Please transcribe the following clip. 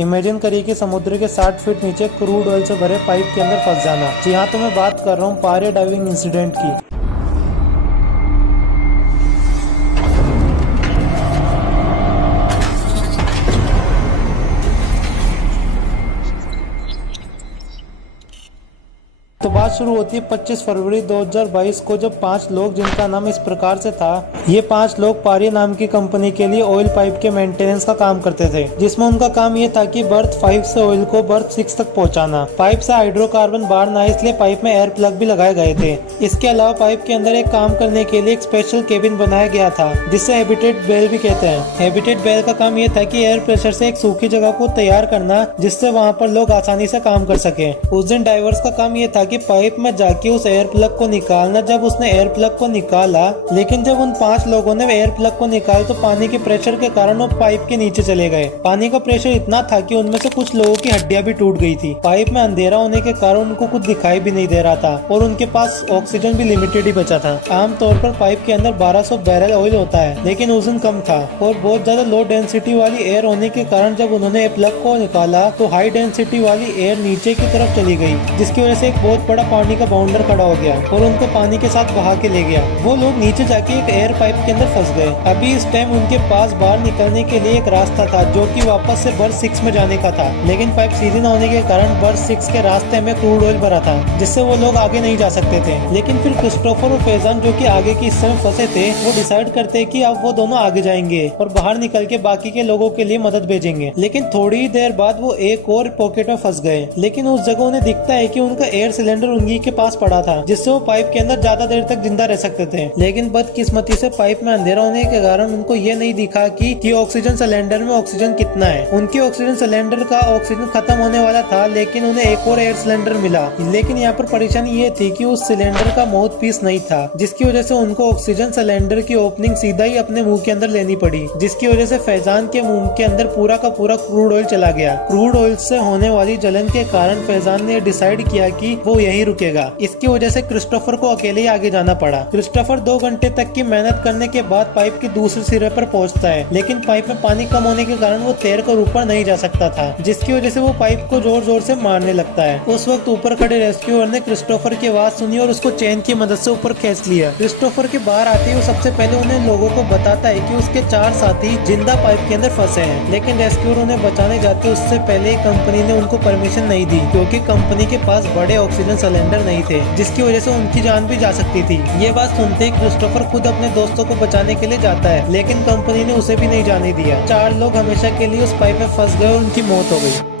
Imagine करिए कि समुद्र के 60 फीट नीचे क्रूड ऑयल से भरे पाइप के अंदर फंस जाना। जी हाँ, तो मैं बात कर रहा हूँ पारे डाइविंग इंसिडेंट की। तो बात शुरू होती है 25 फरवरी 2022 को, जब 5 लोग, जिनका नाम इस प्रकार से था, ये 5 लोग पारी नाम की कंपनी के लिए ऑयल पाइप के मेंटेनेंस का काम करते थे, जिसमें उनका काम ये था कि बर्थ 5 से ऑयल को बर्थ 6 तक पहुंचाना। पाइप से हाइड्रोकार्बन बाहर ना, इसलिए पाइप में एयर प्लग भी लगाए गए थे। इसके अलावा पाइप के अंदर एक काम करने के लिए एक स्पेशल केबिन बनाया गया था, जिसे हैबिटेट बेल भी कहते हैं। हैबिटेट बेल का काम ये था कि एयर प्रेशर से एक सूखी जगह को तैयार करना, जिससे वहाँ पर लोग आसानी से काम कर सके। उस दिन डाइवर्स का काम ये था कि पाइप में जाके उस एयर प्लग को निकालना। जब उसने एयर प्लग को निकाला, लेकिन जब उन 5 लोगों ने एयर प्लग को निकाला तो पानी के प्रेशर के कारण वो पाइप के नीचे चले गए। पानी का प्रेशर इतना था कि उनमें से कुछ लोगों की हड्डियां भी टूट गई थी। पाइप में अंधेरा होने के कारण उनको कुछ दिखाई भी नहीं दे रहा था और उनके पास ऑक्सीजन भी लिमिटेड ही बचा था। आमतौर पर पाइप के अंदर 1200 बैरल ऑयल होता है, लेकिन उस दिन कम था और बहुत ज्यादा लो डेंसिटी वाली एयर होने के कारण जब उन्होंने एयर प्लग को निकाला तो हाई डेंसिटी वाली एयर नीचे की तरफ चली गई, जिसकी वजह से एक बहुत बड़ा पानी का बाउंडर खड़ा हो गया और उनको पानी के साथ बहा के ले गया। वो लोग नीचे जाके एक एयर पाइप के अंदर फंस गए। अभी इस टाइम उनके पास बाहर निकलने के लिए एक रास्ता था, जो कि वापस से बर्थ 6 में जाने का था, लेकिन पाइप सीधी न होने के कारण बर्थ 6 के रास्ते में क्रूड ऑयल भरा था, जिससे वो लोग आगे नहीं जा सकते थे। लेकिन फिर क्रिस्टोफर और फैजान, जो कि आगे के हिस्से में फंसे थे, वो डिसाइड करते कि अब वो दोनों आगे जाएंगे और बाहर निकल के बाकी के लोगों के लिए मदद भेजेंगे। लेकिन थोड़ी ही देर बाद वो एक और पॉकेट में फंस गए, लेकिन उस जगह उन्हें दिखता है कि उनका एयर सिलेंडर उन्हीं के पास पड़ा था, जिससे वो पाइप के अंदर ज्यादा देर तक जिंदा रह सकते थे। लेकिन बदकिस्मती से पाइप में अंधेरा होने के कारण उनको ये नहीं दिखा कि ऑक्सीजन सिलेंडर में ऑक्सीजन कितना है। उनके ऑक्सीजन सिलेंडर का ऑक्सीजन खत्म होने वाला था, लेकिन उन्हें एक और एयर सिलेंडर मिला। लेकिन यहाँ पर परेशानी ये थी कि उस सिलेंडर का माउथ पीस नहीं था, जिसकी वजह से उनको ऑक्सीजन सिलेंडर की ओपनिंग सीधा ही अपने मुंह के अंदर लेनी पड़ी, जिसकी वजह से फैजान के मुंह के अंदर पूरा का पूरा क्रूड ऑयल चला गया। क्रूड ऑयल से होने वाली जलन के कारण फैजान ने डिसाइड किया कि वो यही रुकेगा। इसकी वजह से क्रिस्टोफर को अकेले ही आगे जाना पड़ा। क्रिस्टोफर 2 घंटे तक की मेहनत करने के बाद पाइप के दूसरे सिरे पर पहुंचता है, लेकिन पाइप में पानी कम होने के कारण वो तैर कर ऊपर नहीं जा सकता था, जिसकी वजह से वो पाइप को जोर जोर से मारने लगता है। उस वक्त ऊपर खड़े रेस्क्यूअर ने क्रिस्टोफर की आवाज सुनी और उसको चेन की मदद से ऊपर खींच लिया। क्रिस्टोफर के बाहर आते ही वो सबसे पहले उन्हें लोगों को बताता है कि उसके 4 साथी जिंदा पाइप के अंदर फंसे हैं, लेकिन रेस्क्यूअर उन्हें बचाने जाते उससे पहले कंपनी ने उनको परमिशन नहीं दी, क्योंकि कंपनी के पास बड़े ऑक्सीजन सिलेंडर नहीं थे, जिसकी वजह से उनकी जान भी जा सकती थी। ये बात सुनते ही क्रिस्टोफर खुद अपने दोस्तों को बचाने के लिए जाता है, लेकिन कंपनी ने उसे भी नहीं जाने दिया। 4 लोग हमेशा के लिए उस पाइप में फंस गए और उनकी मौत हो गई।